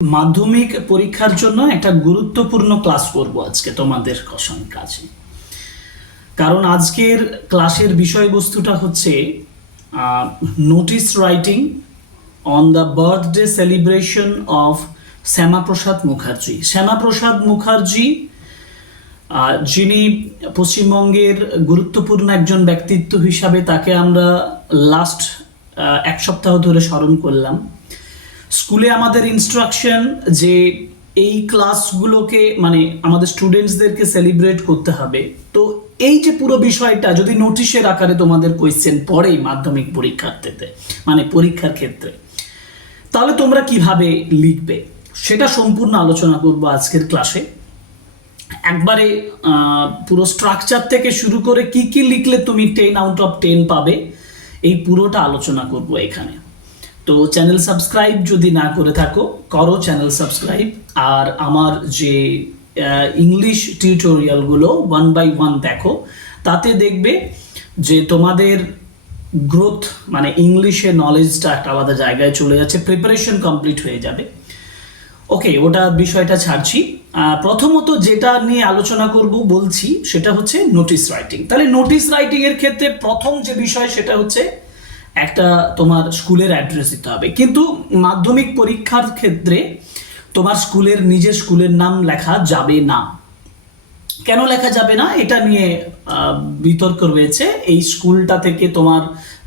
মাধ্যমিক পরীক্ষার জন্য একটা গুরুত্বপূর্ণ ক্লাস করব আজকে তোমাদের কাছে। কারণ আজকের ক্লাসের বিষয়বস্তুটা হচ্ছে notice writing on the birthday celebration of Shyamaprasad Mukherjee. Shyamaprasad Mukherjee যিনি পশ্চিমবঙ্গের গুরুত্বপূর্ণ একজন ব্যক্তিত্ব হিসাবে তাকে আমরা লাস্ট এক সপ্তাহ ধরে স্মরণ করলাম। স্কুলে আমাদের ইনস্ট্রাকশন যে এই ক্লাসগুলোকে মানে আমাদের স্টুডেন্টসদেরকে সেলিব্রেট করতে হবে। তো এই যে পুরো বিষয়টা যদি নোটিশের আকারে তোমাদের কোয়েশ্চেন পড়ে মাধ্যমিক পরীক্ষার্থীতে মানে পরীক্ষার ক্ষেত্রে, তাহলে তোমরা কিভাবে লিখবে সেটা সম্পূর্ণ আলোচনা করব আজকের ক্লাসে। একবারে পুরো স্ট্রাকচার থেকে শুরু করে কি কি লিখলে তুমি 10 আউট অফ 10 পাবে, এই পুরোটা আলোচনা করব এখানে। তো চ্যানেল সাবস্ক্রাইব যদি না করে থাকো করো চ্যানেল সাবস্ক্রাইব, আর আমার যে ইংলিশ টিউটোরিয়ালগুলো 1 by 1 দেখো, তাতে দেখবে যে তোমাদের গ্রোথ মানে ইংলিশে নলেজটা একটা আলাদা জায়গায় চলে যাচ্ছে, প্রিপারেশন কমপ্লিট হয়ে যাবে। ওকে, ওটা বিষয়টা ছাড়ছি। প্রথমত যেটা নিয়ে আলোচনা করব বলছি সেটা হচ্ছে নোটিস রাইটিং। তাহলে নোটিস রাইটিং এর ক্ষেত্রে প্রথম যে বিষয় সেটা হচ্ছে একটা তোমার স্কুলের অ্যাড্রেস দিতে হবে। কিন্তু মাধ্যমিক পরীক্ষার ক্ষেত্রে তোমার নিজের স্কুলের নাম লেখা যাবে না। কেন লেখা যাবে না এটা নিয়ে বিতর্ক রয়েছে। এই স্কুলটা থেকে তোমার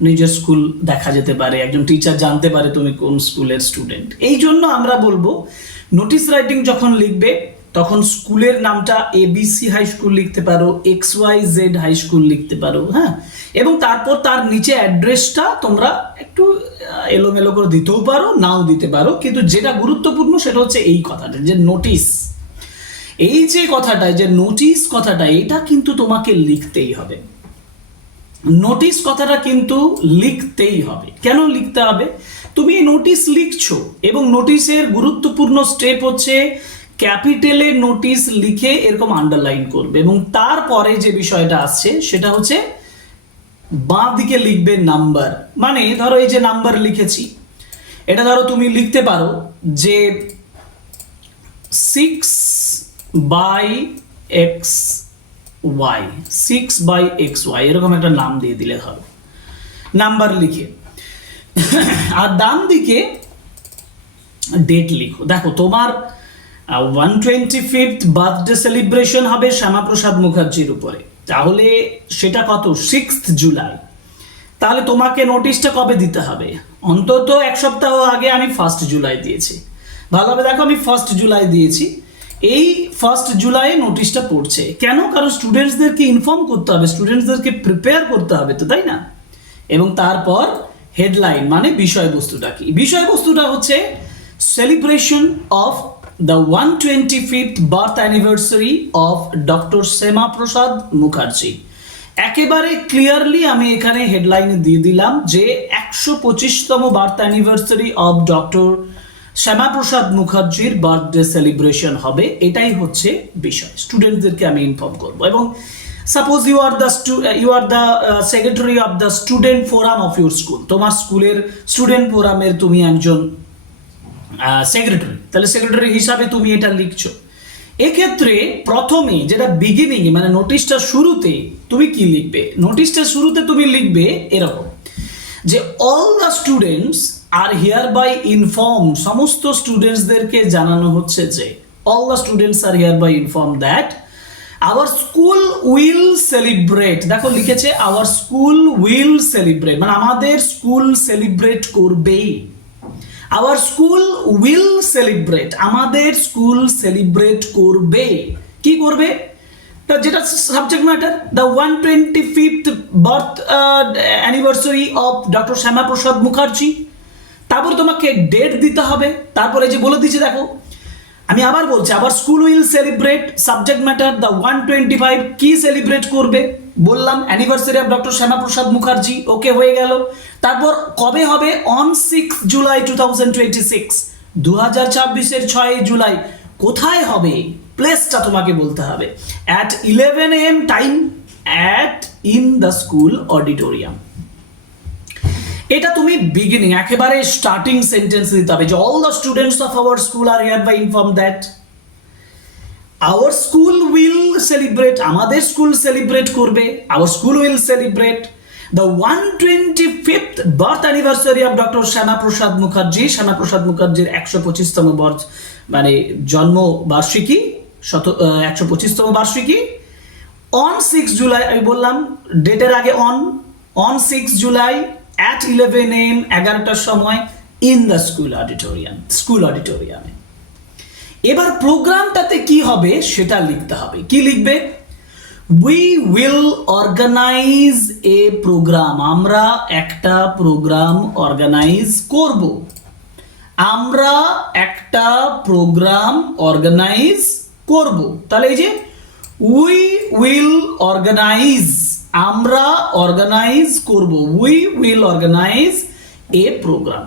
নিজের স্কুল দেখা যেতে পারে, একজন টিচার জানতে পারে তুমি কোন স্কুলের স্টুডেন্ট। এই জন্য আমরা বলবো নোটিস রাইটিং যখন লিখবে তখন স্কুলের নামটা ABC হাই স্কুল লিখতে পারো, XYZ হাই স্কুল লিখতে পারো, হ্যাঁ। এবং তারপর তার নিচে অ্যাড্রেসটা তোমরা একটু এলোমেলো করে দিতেও পারো, নাও দিতে পারো, কিন্তু যেটা গুরুত্বপূর্ণ সেটা হচ্ছে এই কথাটা যে নোটিস, এই যে কথাটা যে নোটিস কথাটা এটা কিন্তু তোমাকে লিখতেই হবে। নোটিস কথাটা কিন্তু লিখতেই হবে। কেন লিখতে হবে? তুমি নোটিস লিখছো এবং নোটিসের গুরুত্বপূর্ণ স্টেপ হচ্ছে ক্যাপিটালে নোটিস লিখে এরকম আন্ডারলাইন করবে, এবং তারপরে যে বিষয়টা আসছে সেটা হচ্ছে বাঁ দিকে লিখবে নাম্বার। মানে ধরো এই যে নাম্বার লিখেছি, এটা ধরো তুমি লিখতে পারো যে 6/xy, 6/xy এরকম একটা নাম দিয়ে দিলে ধরো নাম্বার লিখে, আর ডান দিকে ডেট লিখো। দেখো তোমার 125th বার্থডে সেলিব্রেশন হবে শ্যামাপ্রসাদ মুখার্জির উপরে, তাহলে সেটা কত? 6th জুলাই। তাহলে তোমাকে নোটিশটা কবে দিতে হবে? অন্তত এক সপ্তাহ আগে। আমি 1st জুলাই দিয়েছি, ভালোভাবে দেখো আমি 1st জুলাই দিয়েছি। এই 1st জুলাই নোটিশটা পড়ছে কেন? কারণ স্টুডেন্টসদেরকে ইনফর্ম করতে হবে, স্টুডেন্টসদেরকে প্রিপেয়ার করতে হবে, তো তাই না? এবং তারপর হেডলাইন মানে বিষয়বস্তুটা কি? বিষয়বস্তুটা হচ্ছে celebration of the 125th birth anniversary of doctor Shyamaprasad Mukherjee. একেবারে ক্লিয়ারলি আমি এখানে হেডলাইনে দিয়ে দিলাম যে 125তম birth anniversary of doctor Shyama Prasad মুখার্জির বার্থডে সেলিব্রেশন হবে, এটাই হচ্ছে বিষয়। স্টুডেন্টদেরকে আমি ইনফর্ম করব। এবং suppose you are the secretary of the student forum of your school, তোমার স্কুলের স্টুডেন্ট ফোরামের তুমি একজন সেক্রেটারি, তাহলে সেক্রেটারি হিসাবে তুমি এটা লিখছো। এক্ষেত্রে প্রথমে যেটা বিগিনিং মানে নোটিশটা শুরুতে তুমি কি লিখবে? নোটিশটা শুরুতে তুমি লিখবে এরকম যে all the students are hereby inform, সমস্ত স্টুডেন্টসদেরকে জানানো হচ্ছে যে all the students are hereby inform that our school will celebrate. দেখো লিখেছে আওয়ার স্কুল উইল সেলিব্রেট, মানে আমাদের স্কুল সেলিব্রেট করবে। আওয়ার স্কুল উইল সেলিব্রেট, আমাদের স্কুল সেলিব্রেট করবে। কি করবে? যেটা subject matter, the 125th birth anniversary of doctor Shyamaprasad Mukherjee. তারপরে তোমাকে ডেট দিতে হবে। তারপরে যে বলে দিচ্ছে, দেখো আমি আবার বলছি, আবার school will celebrate, subject matter the 125, কি সেলিব্রেট করবে বললাম? Anniversary of doctor Shyamaprasad Mukherjee. Okay, হয়ে গেল। তারপর কবে হবে? অন 6 জুলাই 2026, 2026-এর 6 জুলাই। কোথায় হবে? প্লেসটা তোমাকে বলতে হবে। At 11 AM time, in the school auditorium. এটা তুমি বিগিনিং একেবারে স্টার্টিং সেন্টেন্স দিতে হবে যে all the students of our school are hereby inform that our school will celebrate, আমাদের স্কুল সেলিব্রেট করবে, our school will celebrate the 125th birth anniversary of doctor Shyamaprasad Mukherjee, Shyamaprasad মুখার্জির 125তম মানে জন্মবার্ষিকী, 125তম বার্ষিকী অন 6 জুলাই, আমি বললাম ডেটের আগে অন 6 জুলাই at 11 AM 11টার সময় ইন দ্য স্কুল অডিটোরিয়ামে। এবার প্রোগ্রামটাতে কি হবে সেটা লিখতে হবে। কি লিখবে? We will organise a programme, আমরা একটা প্রোগ্রাম অর্গানাইজ করব, আমরা একটা প্রোগ্রাম অর্গানাইজ করব। তাহলে এই যে উই উইল অর্গানাইজ, আমরা অর্গানাইজ করব, we will organise a programme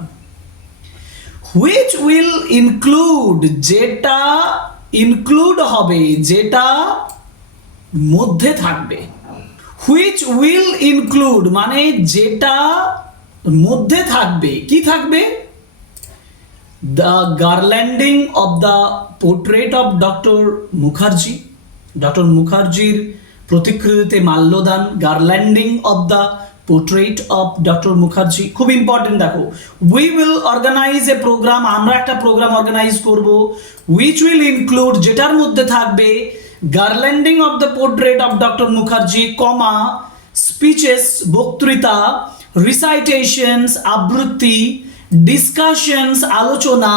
which will include, যেটা ইনক্লুড হবে, যেটা মধ্যে থাকবে। হুইচ উইল ইনক্লুড মানে যেটা মধ্যে থাকবে। কি থাকবে? The garlanding of the portrait of doctor Mukherjee, doctor মুখার্জির প্রতিকৃতিতে মাল্যদান, garlanding of the portrait of doctor Mukherjee. খুব ইম্পর্টেন্ট, দেখো we will organise a programme, আমরা একটা প্রোগ্রাম অর্গানাইজ করব, উইচ উইল ইনক্লুড যেটার মধ্যে থাকবে garlanding of the portrait of doctor Mukherjee, comma speeches বক্তৃতা, রিসাইটেশনস আবৃত্তি, ডিসকাশনস আলোচনা,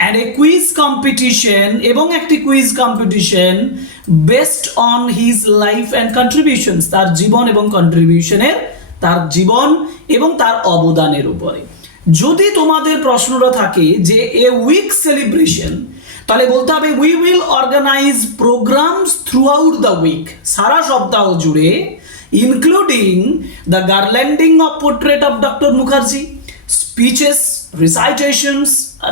অ্যান্ড এ কুইজ কম্পিটিশন এবং একটি quiz competition based on his life and contributions, তার জীবন এবং কন্ট্রিবিউশনের, তার জীবন এবং তার অবদানের উপরে। যদি তোমাদের প্রশ্নটা থাকে যে এ উইক সেলিব্রেশন, তাহলে বলতে হবে we will organize programs throughout the week, সারা সপ্তাহ জুড়ে, including the garlanding of portrait of doctor Mukherjee, speeches, recitations,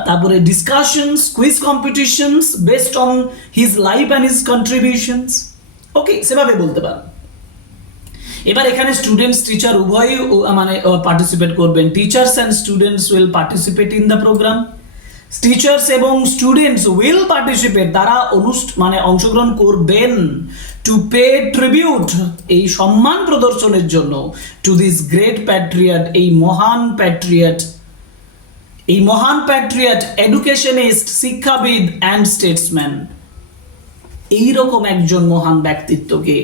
তারপরে discussions, quiz competitions based on his life and his contributions. Okay, সেভাবে বলতে পারো। এবার এখানে স্টুডেন্টস টিচার উভয়ই মানে পার্টিসিপেট করবেন। Teachers and students will participate in the programme. Teachers এবং স্টুডেন্টস উইল পার্টিসিপেট, তারা মানে অংশগ্রহণ করবেন, টু পে ট্রিবিউট, এই সম্মান প্রদর্শনের জন্য, টু দিস গ্রেট প্যাট্রিয়ট, এই মহান প্যাট্রিয়ট, এই মহান প্যাট্রিয়ট, এডুকেশনিস্ট, শিক্ষাবিদ অ্যান্ড স্টেটসম্যান, এইরকম একজন মহান ব্যক্তিত্বকে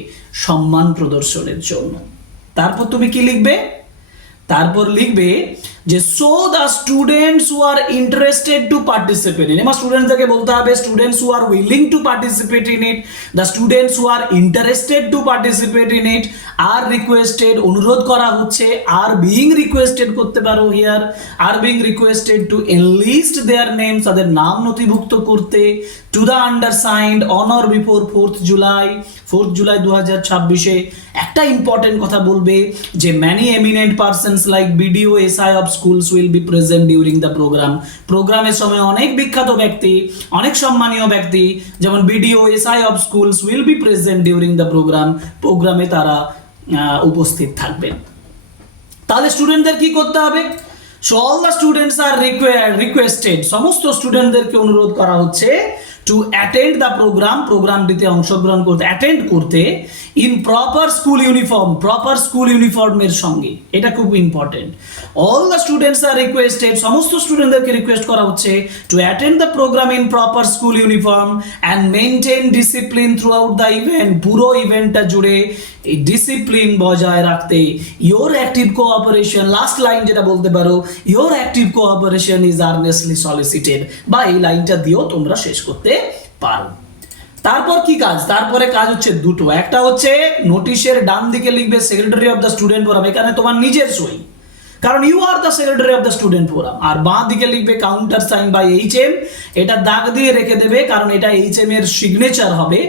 সম্মান প্রদর্শনের জন্য। তারপর তুমি কি লিখবে? তারপর লিখবে যে so the students who are interested to participate in, এবার স্টুডেন্টসদেরকে বলতে হবে students who are willing to participate in it, the students who are interested to participate in it are requested, অনুরোধ করা হচ্ছে, আর বিইং রিকোয়েস্টেড করতে পারো here, are being requested to enlist their names, তাদের নাম নথিভুক্ত করতে, to the undersigned on or before 4th July 2026। একটা ইম্পর্টেন্ট কথা বলবে যে many eminent persons like BDO SI of schools will be present during the programme. প্রোগ্রামের সময় অনেক বিখ্যাত ব্যক্তি, অনেক সম্মানীয় ব্যক্তি যেমন BDO SI of schools will be present during the programme, প্রোগ্রামে তারা উপস্থিত থাকবেন। তাহলে স্টুডেন্টদের কি করতে হবে? So all the students are requested, সমস্ত স্টুডেন্টদেরকে অনুরোধ করা হচ্ছে টু অ্যাটেন্ড দ্য প্রোগ্রাম, প্রোগ্রামটিতে অংশগ্রহণ করতে, অ্যাটেন্ড করতে, in proper school uniform, proper school ইউনিফর্মের সঙ্গে। এটা খুব important. All the students are requested, সমস্ত স্টুডেন্টদেরকে রিকোয়েস্ট করা হচ্ছে to attend the programme in proper school uniform and maintain discipline throughout the event, পুরো ইভেন্টটা জুড়ে এই ডিসিপ্লিন বজায় রাখতে। Your active cooperation, last line যেটা বলতে পারো, your active cooperation is earnestly solicited, বা এই লাইনটা দিয়েও তোমরা শেষ করতে পারো। তারপর কি কাজ? তারপরে কাজ হচ্ছে দুটো। একটা হচ্ছে নোটিশের ডান দিকে লিখবে secretary of the student forum, এখানে তোমার নিজের সই, কারণ you are the secretary of the student forum. আর বাঁ দিকে লিখবে কাউন্টার সাইন বাই এইচএম, এটা দাগ দিয়ে রেখে দেবে কারণ এটা এইচএম এর সিগনেচার হবে।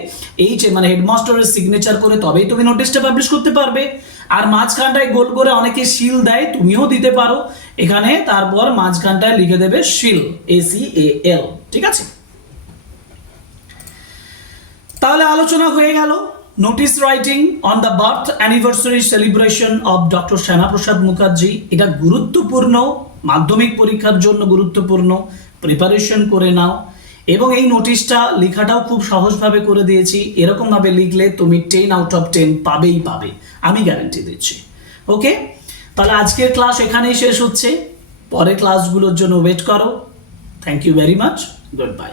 এইচএম মানে হেডমাস্টারের সিগনেচার করে তবেই তুমি নোটিশটা পাবলিশ করতে পারবে। আর মাঝখানটায় গোল করে অনেকে সিল দেয়, তুমিও দিতে পারো এখানে। তারপর মাঝখানটায় লিখে দেবে সিল, ACAL, ঠিক আছে? তাহলে আলোচনা হয়ে গেল। Notice writing on the birth anniversary celebration of doctor Shyamaprasad Mukherjee, এটা গুরুত্বপূর্ণ, মাধ্যমিক পরীক্ষার জন্য গুরুত্বপূর্ণ, প্রিপারেশন করে নাও। এবং এই নোটিশটা লেখাটাও খুব সহজভাবে করে দিয়েছি, এরকমভাবে লিখলে তুমি 10 আউট অফ 10 পাবেই পাবে, আমি গ্যারান্টি দিচ্ছি। ওকে, তাহলে আজকের ক্লাস এখানেই শেষ হচ্ছে, পরে ক্লাসগুলোর জন্য ওয়েট করো। Thank you very much, good by.